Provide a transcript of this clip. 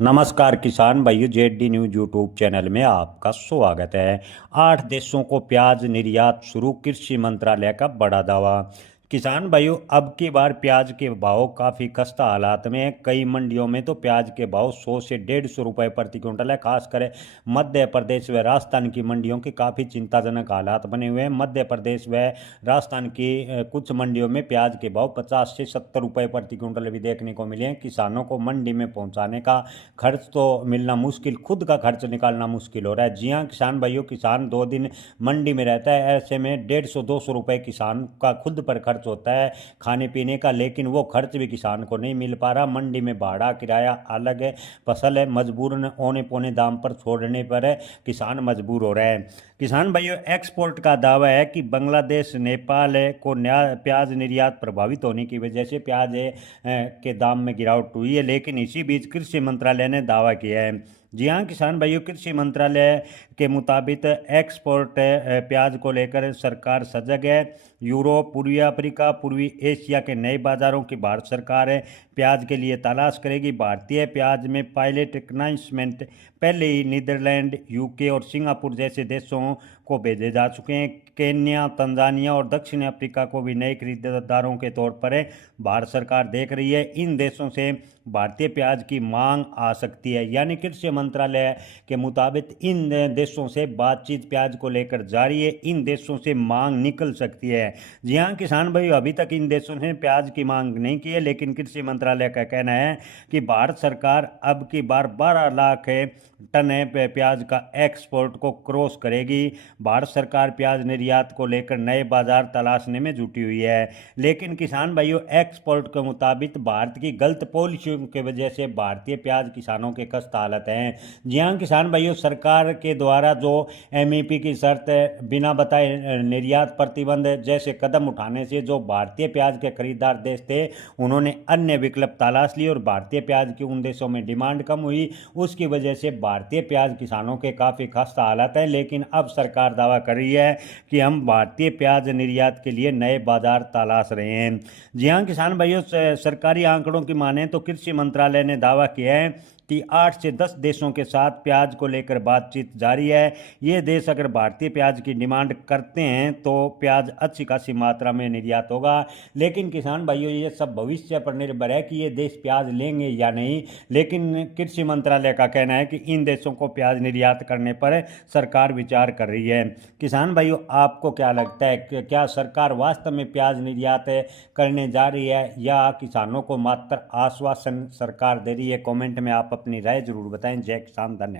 नमस्कार किसान भाइयों, जेडी न्यूज यूट्यूब चैनल में आपका स्वागत है। 8 देशों को प्याज निर्यात शुरू, कृषि मंत्रालय का बड़ा दावा। किसान भाइयों, अब की बार प्याज के भाव काफ़ी खस्ता हालात में है। कई मंडियों में तो प्याज के भाव 100 से 150 रुपए प्रति क्विंटल है। खासकर मध्य प्रदेश व राजस्थान की मंडियों के काफ़ी चिंताजनक हालात बने हुए हैं। मध्य प्रदेश व राजस्थान की कुछ मंडियों में प्याज के भाव 50 से 70 रुपए प्रति क्विंटल भी देखने को मिले हैं। किसानों को मंडी में पहुंचाने का खर्च तो मिलना मुश्किल, खुद का खर्च निकालना मुश्किल हो रहा है। जी हाँ किसान भाइयों, किसान 2 दिन मंडी में रहता है, ऐसे में 150-200 रुपये किसान का खुद पर खर्च होता है खाने पीने का, लेकिन वो खर्च भी किसान को नहीं मिल पा रहा। मंडी में भाड़ा किराया अलग है, फसल है, मजबूरन औने पौने दाम पर छोड़ने पर किसान मजबूर हो रहे हैं। किसान भाइयों, एक्सपोर्ट का दावा है कि बांग्लादेश नेपाल को प्याज निर्यात प्रभावित होने की वजह से प्याज के दाम में गिरावट हुई है, लेकिन इसी बीच कृषि मंत्रालय ने दावा किया है। जी हाँ किसान भाइयों, कृषि मंत्रालय के मुताबिक एक्सपोर्ट प्याज को लेकर सरकार सजग है। यूरोप, पूर्वी अफ्रीका, पूर्वी एशिया के नए बाजारों की भारत सरकार प्याज के लिए तलाश करेगी। भारतीय प्याज में पायलट इक्नाइसमेंट पहले ही नीदरलैंड, यूके और सिंगापुर जैसे देशों को भेजे जा चुके हैं। केन्या, तंजानिया और दक्षिण अफ्रीका को भी नए खरीदारों के तौर पर भारत सरकार देख रही है। इन देशों से भारतीय प्याज की मांग आ सकती है, यानी कृषि मंत्रालय के मुताबिक इन देशों से बातचीत प्याज को लेकर जारी है। इन देशों से मांग निकल सकती है। जी हाँ किसान भाई, अभी तक इन देशों ने प्याज की मांग नहीं की है, लेकिन कृषि मंत्रालय का कहना है कि भारत सरकार अब की बार 12 लाख टन प्याज का एक्सपोर्ट को क्रॉस करेगी। भारत सरकार प्याज निर्यात को लेकर नए बाजार तलाशने में जुटी हुई है, लेकिन किसान भाइयों, एक्सपोर्ट के मुताबिक भारत की गलत पॉलिसियों की वजह से भारतीय प्याज किसानों के कष्ट हालत हैं। जी हाँ किसान भाइयों, सरकार के द्वारा जो एमईपी की शर्त बिना बताए निर्यात प्रतिबंध जैसे कदम उठाने से जो भारतीय प्याज के खरीदार देश थे, उन्होंने अन्य विकल्प तलाश लिए और भारतीय प्याज की उन देशों में डिमांड कम हुई। उसकी वजह से भारतीय प्याज किसानों के काफ़ी खस्ता हालात हैं, लेकिन अब सरकार दावा कर रही है कि हम भारतीय प्याज निर्यात के लिए नए बाजार तलाश रहे हैं। जी हाँ किसान भाइयों, सरकारी आंकड़ों की माने तो कृषि मंत्रालय ने दावा किया है कि 8 से 10 देशों के साथ प्याज को लेकर बातचीत जारी है। ये देश अगर भारतीय प्याज की डिमांड करते हैं तो प्याज अच्छी खासी मात्रा में निर्यात होगा, लेकिन किसान भाइयों, ये सब भविष्य पर निर्भर है कि ये देश प्याज लेंगे या नहीं। लेकिन कृषि मंत्रालय का कहना है कि इन देशों को प्याज निर्यात करने पर सरकार विचार कर रही है। किसान भाइयों, आपको क्या लगता है कि क्या सरकार वास्तव में प्याज निर्यात करने जा रही है या किसानों को मात्र आश्वासन सरकार दे रही है? कमेंट में आप अपनी राय जरूर बताएं। जय किसान, धन्यवाद।